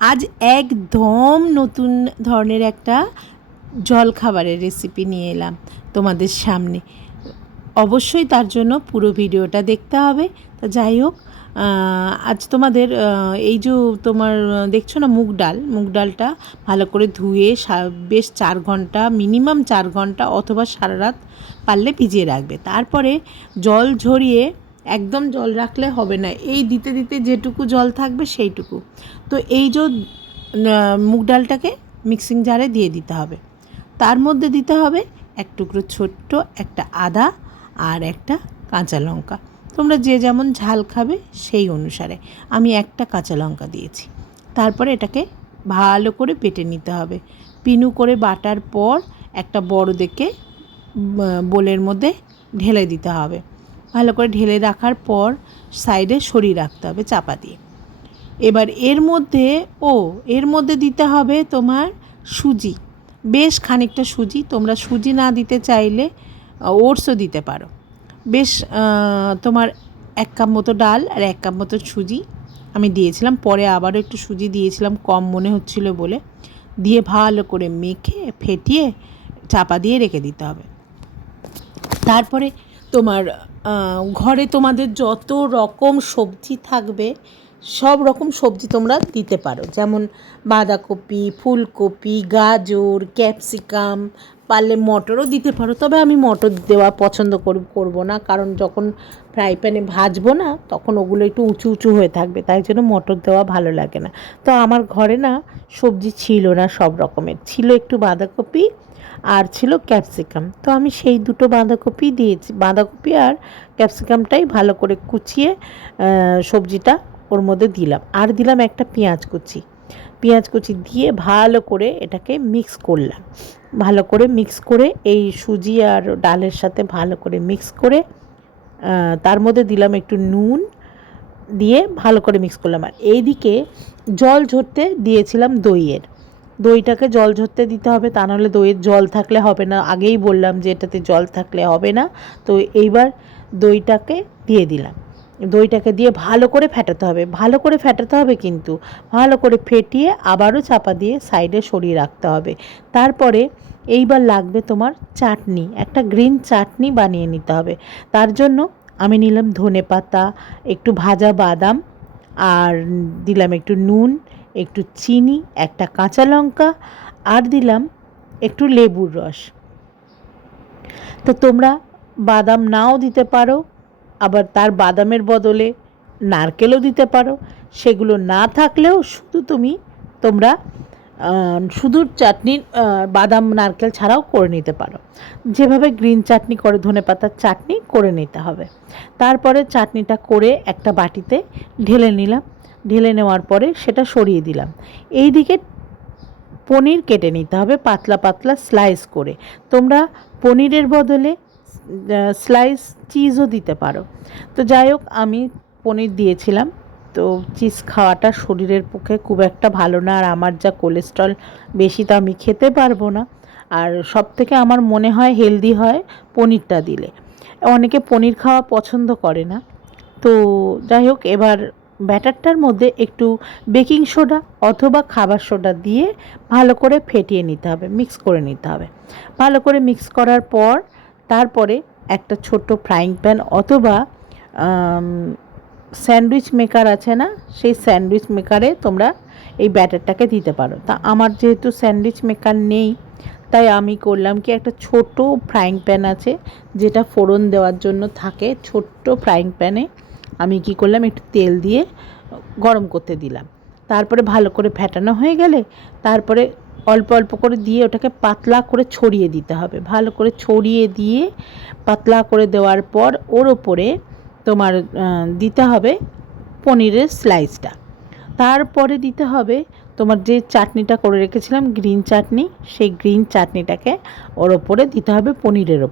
আজ একদম নতুন ধরনের একটা জলখাবারের রেসিপি নিয়ে এলাম তোমাদের সামনে। অবশ্যই তার জন্য পুরো ভিডিওটা দেখতে হবে। তো যাই হোক, আজ তোমাদের এই যে তোমার দেখছো না মুগ ডালটা ভালো করে ধুয়ে বেশ 4 ঘন্টা, মিনিমাম 4 ঘন্টা অথবা সারা রাত পারলে ভিজিয়ে রাখবে। তারপরে জল ঝরিয়ে, একদম জল রাখলে হবে না, এই দিতে দিতে যেটুকু জল থাকবে সেইটুকু। তো এই যে মুগ ডালটাকে মিক্সিং জারে দিয়ে দিতে হবে। তার মধ্যে দিতে হবে এক টুকরো ছোট্ট একটা আদা আর একটা কাঁচা লঙ্কা। তোমরা যে যেমন ঝাল খাবে সেই অনুসারে আমি একটা কাঁচা লঙ্কা দিয়েছি। তারপরে এটাকে ভালো করে বেটে নিতে হবে। পিনু করে বাটার পর একটা বড় দেখে বোলের মধ্যে ঢেলে দিতে হবে। ভালো করে ঢেলে রাখার পর সাইডে সরিয়ে রাখতে হবে চাপা দিয়ে। এবার এর মধ্যে দিতে হবে তোমার সুজি, বেশ খানিকটা সুজি। তোমরা সুজি না দিতে চাইলে ওটসও দিতে পারো। বেশ তোমার 1 কাপ মতো ডাল আর 1 কাপ মতো সুজি আমি দিয়েছিলাম। পরে আবারও একটু সুজি দিয়েছিলাম, কম মনে হচ্ছিল বলে। দিয়ে ভালো করে মেখে ফেটিয়ে চাপা দিয়ে রেখে দিতে হবে। তারপরে তোমার ঘরে তোমাদের যত রকম সবজি থাকবে সব রকম সবজি তোমরা দিতে পারো, যেমন বাঁধাকপি, ফুলকপি, গাজর, ক্যাপসিকাম, পারলে মটরও দিতে পারো। তবে আমি মটর দেওয়া পছন্দ করব না, কারণ যখন ফ্রাই প্যানে ভাজবো না তখন ওগুলো একটু উঁচু উঁচু হয়ে থাকবে, তাই জন্য মটর দেওয়া ভালো লাগে না। তো আমার ঘরে না সবজি ছিল না, সব রকমের ছিল, একটু বাঁধাকপি আর ছিল ক্যাপসিকাম। তো আমি সেই দুটো বাঁধাকপি দিয়েছি, বাঁধাকপি আর ক্যাপসিকামটাই ভালো করে কুচিয়ে সবজিটা ওর মধ্যে দিলাম। আর দিলাম একটা পেঁয়াজ কুচি দিয়ে ভালো করে এটাকে মিক্স করলাম। ভালো করে মিক্স করে এই সুজি আর ডালের সাথে ভালো করে মিক্স করে তার মধ্যে দিলাম একটু নুন, দিয়ে ভালো করে মিক্স করলাম। আর এইদিকে জল ঝরতে দিয়েছিলাম দইটাকে জল ঝরতে দিতে হবে, তা নাহলে দইয়ের জল থাকলে হবে না। আগেই বললাম যে এটাতে জল থাকলে হবে না। তো এইবার দইটাকে দিয়ে দিলাম। দইটাকে দিয়ে ভালো করে ফেটাতে হবে কিন্তু ভালো করে ফেটিয়ে আবারও চাপা দিয়ে সাইডে সরিয়ে রাখতে হবে। তারপরে এইবার লাগবে তোমার চাটনি, একটা গ্রিন চাটনি বানিয়ে নিতে হবে। তার জন্য আমি নিলাম ধনেপাতা, একটু ভাজা বাদাম, আর দিলাম একটু নুন, একটু চিনি, একটা কাঁচা লঙ্কা, আর দিলাম একটু লেবুর রস। তো তোমরা বাদাম নাও দিতে পারো, আবার তার বাদামের বদলে নারকেলও দিতে পারো। সেগুলো না থাকলেও তোমরা শুধু চাটনির বাদাম নারকেল ছাড়াও করে নিতে পারো। যেভাবে গ্রিন চাটনি করে, ধনেপাতার চাটনি করে নিতে হবে। তারপরে চাটনিটা করে একটা বাটিতে ঢেলে নিলাম। ঢেলে নেওয়ার পরে সেটা সরিয়ে দিলাম। এইদিকে পনির কেটে নিতে হবে পাতলা পাতলা স্লাইস করে। তোমরা পনিরের বদলে স্লাইস চিজও দিতে পারো। তো যাই হোক, আমি পনির দিয়েছিলাম। তো চিজ খাওয়াটা শরীরের পক্ষে খুব একটা ভালো না, আর আমার যা কোলেস্ট্রল বেশি, তো আমি খেতে পারবো না। আর সবথেকে আমার মনে হয় হেলদি হয় পনিরটা দিলে। অনেকে পনির খাওয়া পছন্দ করে না। তো যাই হোক, এবার ব্যাটারটার মধ্যে একটু বেকিং সোডা অথবা খাবার সোডা দিয়ে ভালো করে ফেটিয়ে নিতে হবে, মিক্স করে নিতে হবে। ভালো করে মিক্স করার পর তারপরে একটা ছোট্ট ফ্রাইং প্যান অথবা স্যান্ডউইচ মেকার আছে না, সেই স্যান্ডউইচ মেকারে তোমরা এই ব্যাটারটাকে দিতে পারো। তা আমার যেহেতু স্যান্ডউইচ মেকার নেই, তাই আমি করলাম কি, একটা ছোট ফ্রাইং প্যান আছে যেটা ফোড়ন দেওয়ার জন্য থাকে। ছোট্ট ফ্রাইং প্যানে আমি কি করলাম, একটু তেল দিয়ে গরম করতে দিলাম। তারপরে ভালো করে ফেটানো হয়ে গেলে তারপরে অল্প অল্প করে দিয়ে ওটাকে পাতলা করে ছড়িয়ে দিতে হবে। ভালো করে ছড়িয়ে দিয়ে পাতলা করে দেওয়ার পর ওর ওপরে তোমার দিতে হবে পনিরের স্লাইসটা। তারপরে দিতে হবে তোমার যে চাটনিটা করে রেখেছিলাম, গ্রিন চাটনি, সেই গ্রিন চাটনিটাকে ওর ওপরে দিতে হবে পনিরের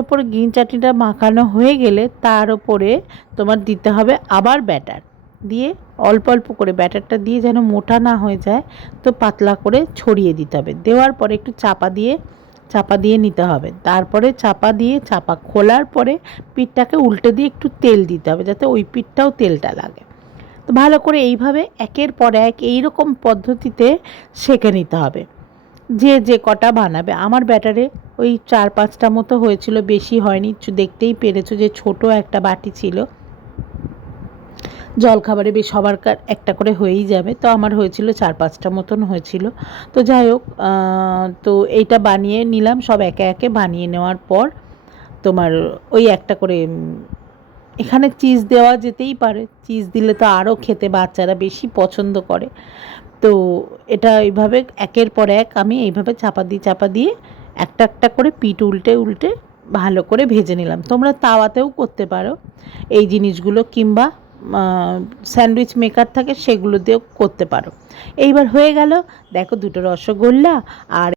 ওপর গ্রিন চাটনিটা মাখানো হয়ে গেলে তার ওপরে তোমার দিতে হবে আবার ব্যাটার দিয়ে, অল্প অল্প করে ব্যাটারটা দিয়ে যেন মোটা না হয়ে যায়, তো পাতলা করে ছড়িয়ে দিতে হবে। দেওয়ার পরে একটু চাপা দিয়ে নিতে হবে। তারপরে চাপা খোলার পরে পিঠটাকে উল্টে দিয়ে একটু তেল দিতে হবে, যাতে ওই পিঠটাও তেলটা লাগে। তো ভালো করে এইভাবে একের পর এক এইরকম পদ্ধতিতে সেঁকে নিতে হবে। যে যে কটা বানাবে, আমার ব্যাটারে ওই 4-5টা মতো হয়েছিল, বেশি হয়নি। দেখতেই পেরেছো যে ছোট একটা বাটি ছিল, জলখাবারে বেশ সবার একটা করে হয়েই যাবে, তো আমার হয়েছিল 4-5টা মতন হয়েছিল। তো যাই হোক, তো এইটা বানিয়ে নিলাম, সব একে একে বানিয়ে নেওয়ার পর তোমার ওই একটা করে এখানে চিজ দেওয়া যেতেই পারে, চিজ দিলে তো আরও খেতে বাচ্চারা বেশি পছন্দ করে। তো এটা এইভাবে একের পর এক আমি এইভাবে চাপা দিয়ে একটা একটা করে পিঠ উল্টে উল্টে ভালো করে ভেজে নিলাম। তোমরা তাওয়াতেও করতে পারো এই জিনিসগুলো, কিংবা স্যান্ডউইচ মেকার থাকে সেগুলো দিয়েও করতে পারো। এইবার হয়ে গেল, দেখো দুটো রসগোল্লা আর